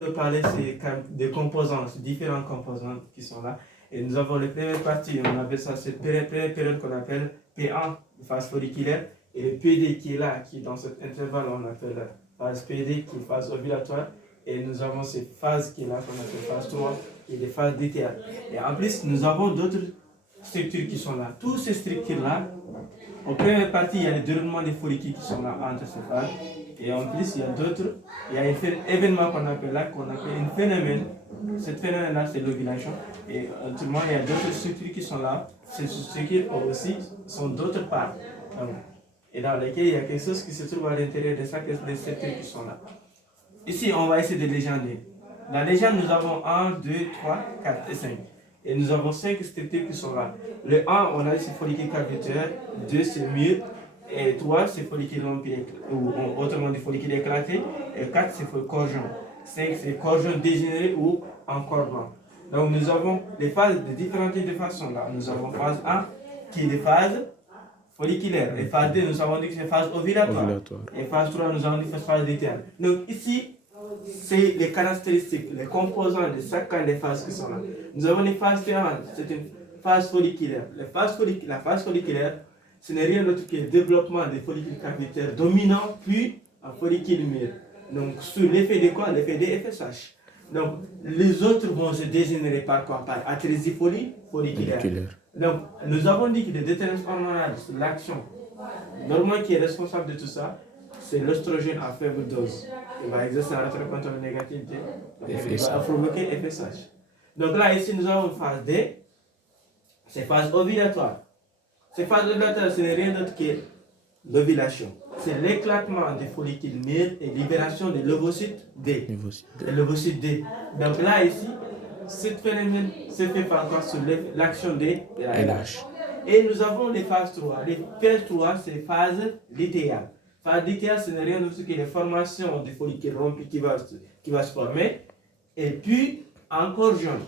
de parler des composants, différents composants qui sont là. Et nous avons la première partie, on appelle ça cette première période qu'on appelle P1, phase folliculaire, et le PD qui est là, qui est dans cet intervalle, on appelle phase PD, qui est phase ovulatoire. Et nous avons cette phase qui est là, qu'on appelle phase 3, qui est des phases DTA. Et en plus, nous avons d'autres structures qui sont là. Toutes ces structures-là, en première partie, il y a le déroulement des follicules qui sont là entre ces phases. Et en plus, il y a d'autres, il y a un événement qu'on appelle là, qu'on appelle un phénomène. Ce phénomène-là, c'est l'ovulation. Et autrement, il y a d'autres structures qui sont là. Ces structures aussi sont d'autres parts. Et dans lesquelles il y a quelque chose qui se trouve à l'intérieur de chaque des structures qui sont là. Ici, on va essayer de légender. Dans la légende, nous avons 1, 2, 3, 4 et 5. Et nous avons 5 structures qui sont là. Le 1, on a ces follicules cavitaires. 2, c'est mûr. Et 3, c'est follicule rompu, ou autrement dit follicule éclaté. Et 4, c'est corjon. 5, c'est corjon dégénéré ou encorbant. Donc nous avons les phases de différentes façons là. Nous avons phase 1 qui est des phases folliculaires. Et phase 2, nous avons dit que c'est phase ovulatoire. Et phase 3, nous avons dit que c'est phase lutéale. Donc ici, c'est les caractéristiques, les composants de chacune des phases qui sont là. Nous avons les phases différentes. C'est une phase folliculaire. La phase folliculaire, ce n'est rien d'autre que le développement des follicules cavitaires dominants, puis un follicule mûr. Donc, sous l'effet de quoi? L'effet des FSH. Donc, les autres vont se dégénérer par quoi? Par atrésie folliculaire. Donc, nous avons dit que le déterminant hormonal, l'action normale qui est responsable de tout ça, c'est l'oestrogène à faible dose. Il va exercer un contre négativité, il va provoquer FSH. Donc là, ici, nous avons phase D, c'est phase ovulatoire. Cette phase ovulatoire, ce n'est rien d'autre que l'ovulation. C'est l'éclatement des follicules mûrs et libération de l'ovocyte D. L'ovocyte D. Donc là, ici, ce phénomène se fait par quoi? Sur l'action de la LH. Et nous avons les phases 3. Les phases 3, c'est phase lutéale. Phase lutéale, ce n'est rien d'autre que la formation des follicules rompus qui va se former. Et puis, encore jaune.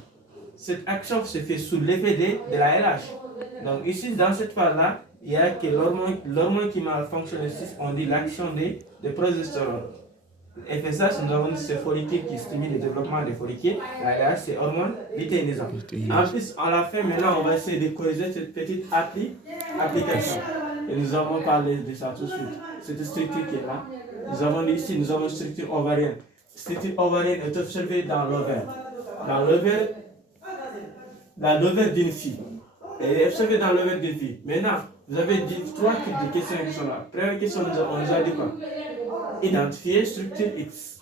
Cette action se fait sous l'effet de la LH. Donc ici, dans cette phase-là, il y a que l'hormone qui malfonctionne ici, on dit l'action de progestérone. FSH, nous avons dit ce follicule qui stimule le développement des follicules. La LH, c'est hormone lutéinisante. En plus, à la fin, maintenant, on va essayer de corriger cette petite application. Et nous avons parlé de ça tout de suite. Cette structure qui est là. Nous avons dit ici, nous avons une structure ovarienne. Cette structure ovarienne est observée dans l'ovaire. Dans l'ovaire d'une fille. Et observée dans l'ovaire d'une fille. Maintenant, vous avez dit 3 types de questions qui sont là. Première question, on nous a dit quoi? Identifier structure X.